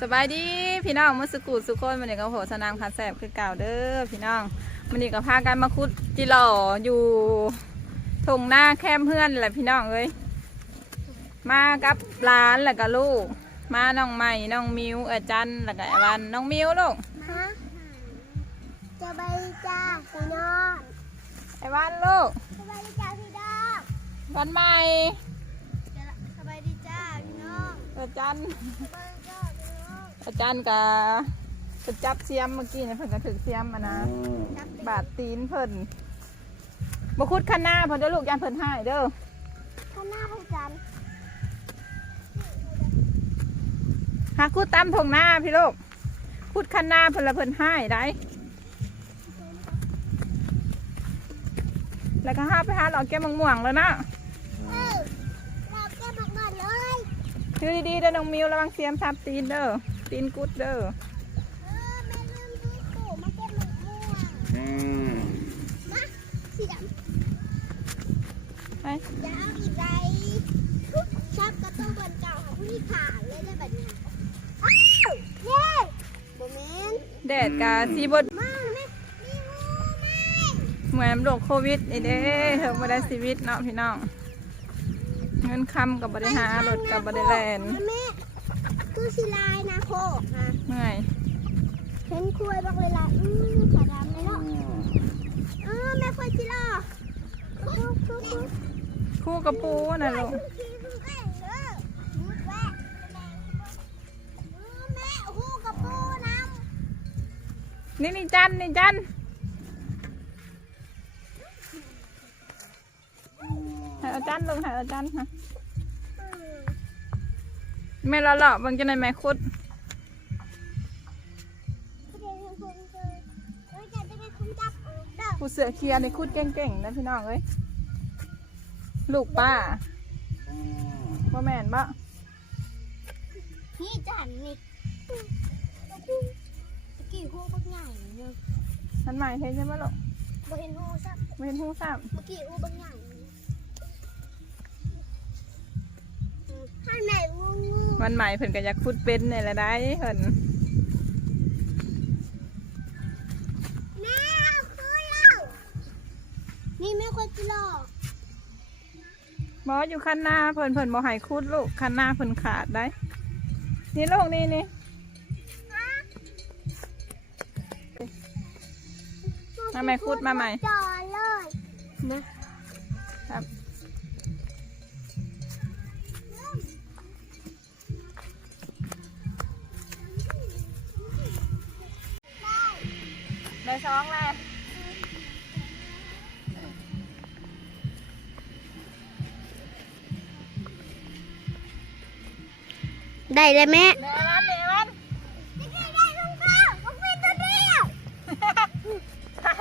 สบายดีพี่น้องเมื่อสกครูสุกคนมันนี้ก็โหสนามคันแสบคือเก่าเด้อพี่น้องมันนี้ก็พากันมาคุดจิหล่ออยู่ทงหน้าแคมเพื่อนแหละพี่น้องเอ้ยมากับร้านแล้วก็ลูก มาน้องใหม่น้องมิวเออจันแล้วก็ไอวันน้องมิวลูกฮะจะไปจ้าพี่น้องไอวันลูกสบายดีจ้าพี่น้องวันใหม่สบายดีจ้าพี่น้องเออจัน องอาจารย์กับไปจับเสียมเมื่อกี้เนี่ยเพิ่นก็ถึกเสียมมานะจับบาดตีนเพิ่นบ่คุดคันหน้าเพิ่นเด้อลูกยานเพิ่นหายเด้อข้างหน้าพระจันทร์หาคุดตามทงหน้าพี่ลูกคุดคันหน้าเพิ่นละเพิ่นหายได้แล้วก็หาไปหาหลอกแก้มม่วงๆแล้วนะเอ้ยเราแก้บักเงินเลยถือดีๆเด้อน้องมิวระวังเสียมทับตีนเด้อ ตีนกุดเด้อเออแม่ลืมตู่มาเก็บหมกม่วมาสีดไปจะเอาอีกไรชอบก็ต้องบนเก่าของผู้ที่ขาดเลยได้แบบนี้เย้โบเมนแดดกะสีบดเหมือนโรคโควิดนี่เด้เถิงบ่ได้ชีวิตเนาะพี่น้อง เงินคำกับบ่ได้หารถกับบ่ได้แลนแม่ คือสิลายนะโคกนะเมื่อยเห็นคุยบอกเลยล่ะอืมขาดำเลยเนาะเออแม่คุยสิล่ะคุกคุกคุกคู่กับปูนะลูกขี่คุกแข่งเด้อมุดแวะเออแม่คู่กับปูน้นี่นี่จันนี่จันให้เอาจันลงให้เอาจันฮะำ แม่ละเลาะบางจะในแม่คุดเดี๋ยวคุณคุณเจอเฮ้ยจะได้คุณจับเอาเด้อผู้เสือเคลียร์ในคุดเก่งๆนะพี่น้องเอ้ยลูกป้าว่าแม่นปะนี่จันนี่ตะกี้คู่บักใหญ่เนาะมันหมายเห็นใช่ไหมลูกบ่เห็นหูซับไม่เห็นหูซ้เมื่อกี้อู้บางอย่างให้ งูงูำมันหมายเพิ่นก็อยากคุดเป็นนี่แหละได้เพิ่นแม่คือเรานี่แม่คนจะหลอกบออยู่คันหน้าเพิ่นเพิ่นบ่ให้คุดลูกคันหน้าเพิ่นขาดได้ นี่ลูกนี่นี่มาใหม่พูดมาใหม่จอเลยนะ ได้สองแล้วได้เลยแม่เดี๋ยวมันเดี๋ยวมันได้ลุงข้าวผมเป็นตัวเดียวใช่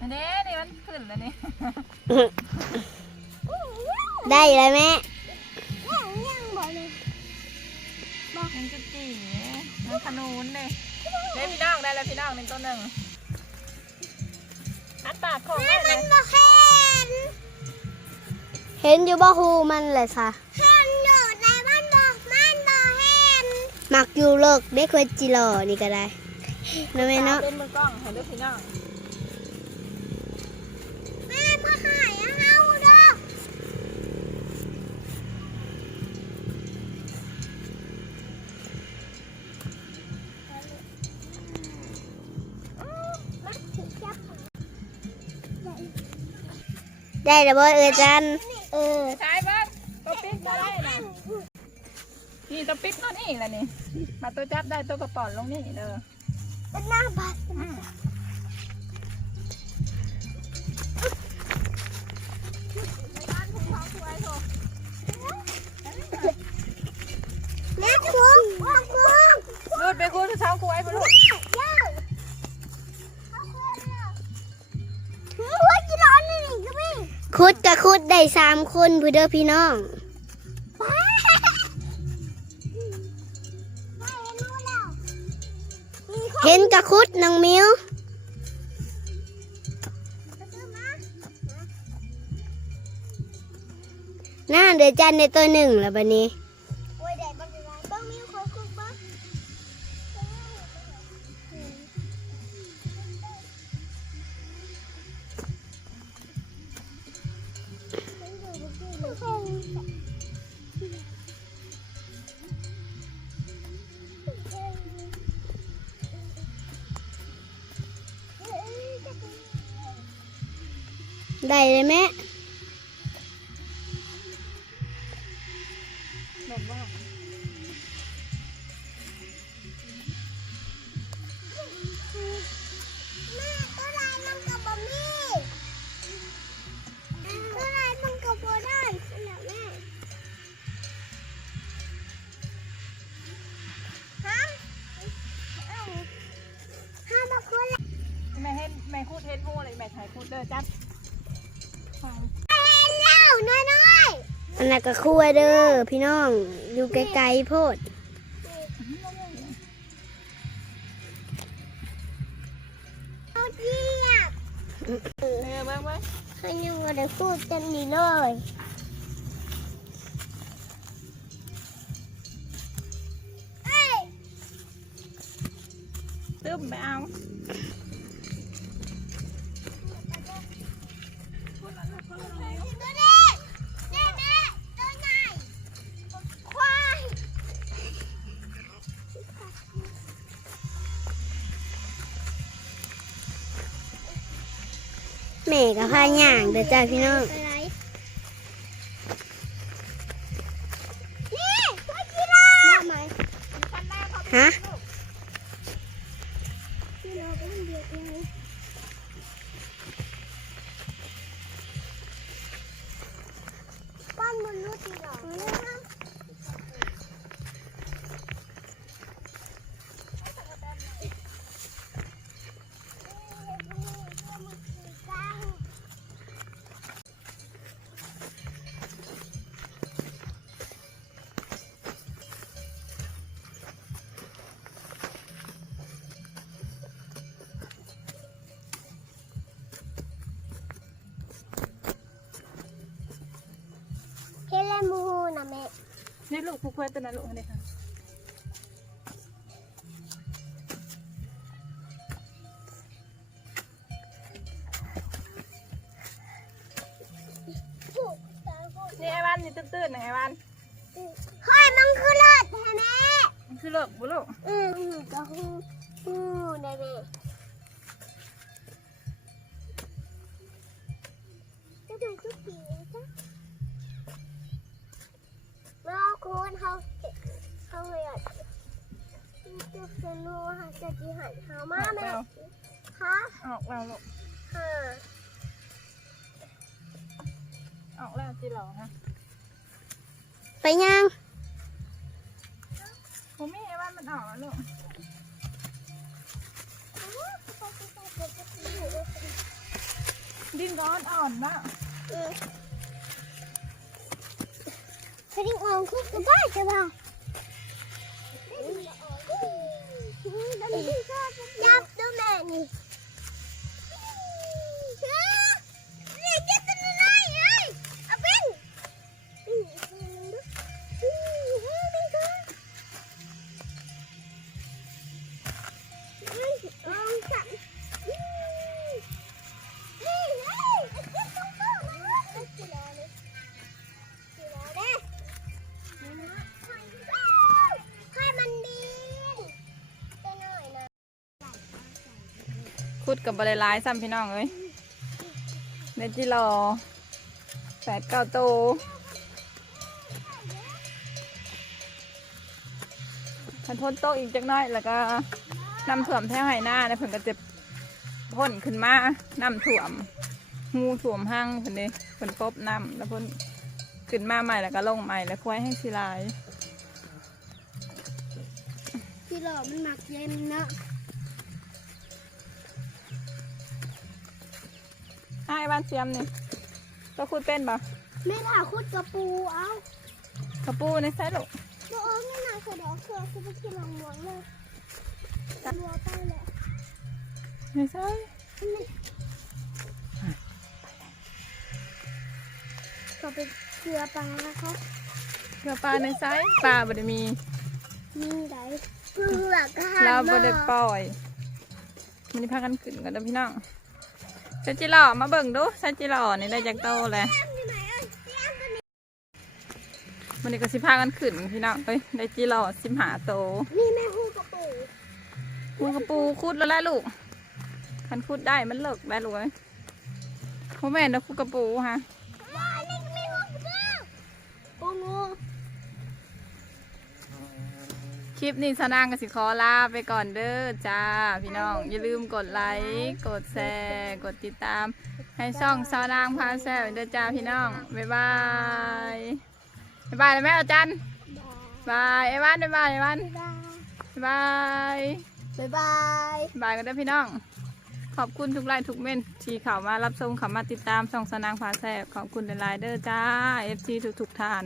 อันนี้นี่มันขึ้นแล้วนี่ได้เลยแม่ยังยังบอกเลยมันจะจี๋มันขนูนเลย ได้พี่น้องได้แล้วพี่น้องหนึ่งตัวหนึ่งอัดปากของแม่ได้เลมันยบอกเห็นเห็นอยู่บ่ฮูมันเลยค่ะเห็นอยู่แต่มันบอกมันบอกเห็นมักอยู่เลิกได้ควจิโลนี่ก็ได้นะแม่เนาะเป็นมือกล้องเห็นด้วยพี่น้อง ได้แล้วบ่เออจันเออใช่บ้านตัวปิ๊กมาได้นะนี่ตัวปิ๊กตัวนี้แหละนี่มาตัวจับได้ตัวกระป๋อนลงนี่เด้อเป็นหน้าบัตร ได้สามคนพี่เด้อพี่น้องเห็นกับคุดน้องมิวน่าเดือจันในตัวหนึ่งแล้วบันนี้ นแหละแม่ฮะเอ้าห้าแม่เห็นแม่พูดเห็นหูเลยแม่ถ่ายพูดเด้อจับฟังเล่า อยน้อยอันนั้นก็คั่วเด้อพี่น้องอยู่ไกลๆโพดเอาเจียบเออเบ้างไว้เขายังไม่ได้พูดกันนี่เลยเอ้ยตึ้มไม่เอา แม่กับพาย่างเด้อจ้าพี่น้อง นี่ลูกผู้คุยตัวนั้นลูกนี่ค่ะนี่ไอ้วันนี่ตื้นๆนะไอ้วันเฮ้ยมันคือเลิศแท้แม่มันคือเลิกบุลูกอืมหนูก็ฮู้ฮู้ได้แม่จะได้ทุก คุณเขาเขาเลยอะจะสนุกหาจะจีหันหามาแม่ฮะออกแล้วลูกฮะออกแล้วจีหลอฮะไปยังผมไม่ไอ้วันมันออกลูกดินก้อนอ่อนมากพอดีออกคุกกับบ้านะ บ้ายับดู ขุดกับบริลายซ้ำพี่น้องเอ้ยเนจิหล่อแปดเก้าโตคันพ้นโตะอีกจักน้อย แล้วก็นำถ่วมแท้ไหหน้านะเพิ่นก็จะพ่นขึ้นมาน้ำถ่วมงูถ่วมห้างเพิ่นนี่เพิ่นปบน้ำแล้วพ่นขึ้นมาใหม่แล้วก็ลงใหม่แล้วควายให้สิลายที่หล่อมันหมักเย็นเนาะ ให้บ้านเสียมนี่ก็ขุดเป็นปะไม่ถ่าคุดกระปูเอากระปูในไซลูกโอ้ไม่น่าเสียดายเสือคือไปกินลำหวงเลยรัวไปเลยในไซก็ไปเกลือปลานะคะเกือปลาในไซปลาบ่ได้มีมีไหนเกลือก็หาเราบ่ได้ปล่อยมันนี่พากันขึ้นกันเด้อพี่น้อง ซาจิหล่อมาเบิ่งดูซาจิหล่อนี่ได้จากโตเลยมันนี่ก็สิพากันขึ้นพี่น้องเอ้ยได้จิหล่อสิมหาโตนี่แม่ฮูกระปูมูกระปูคุดแล้วแหละลูกคันคุดได้มันเลิกได้ลูกเอ้ยพ่อแม่นนะคุกกระปูฮะ คลิปนี้สนางกับสิขอลาไปก่อนเด้อจ้า พี่น้อง อย่าลืมกดไลค์กดแชร์กดติดตาม ให้ช่องสาวนางพาแซ่บเด้อจ้าพี่น้อง บ๊ายบายบ๊ายบายเลยแม่อาจารย์บายไอ้วันบ๊ายบายไอ้วันบ๊ายบายบ๊ายบายบายกันเด้อพี่น้อง ขอบคุณทุกไลค์ทุกเม่นที่เข้ามารับชมเข้ามาติดตามช่องสนางพาแซ่บขอบคุณหลายๆเด้อจ้า FC ทุกๆท่าน